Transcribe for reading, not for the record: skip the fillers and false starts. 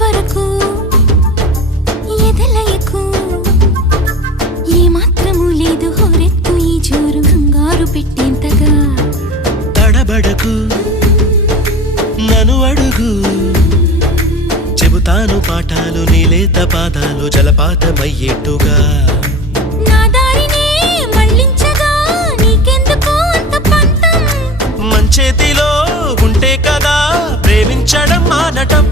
వరకు ఎదలయకు ఏ మాత్రము లేదు హోరెత్తు ఈ జోరు కంగారు పెట్టేంతగా తడబడకు నన్ను అడుగు చెబుతాను పాఠాలు నీలేత పాదాలు జలపాతమయ్యేట్టుగా నా దారినే మళ్ళించగా నీకెందుకు అంత పంతం మంచేతిలో ఉంటే కదా ప్రేమించడం మానటం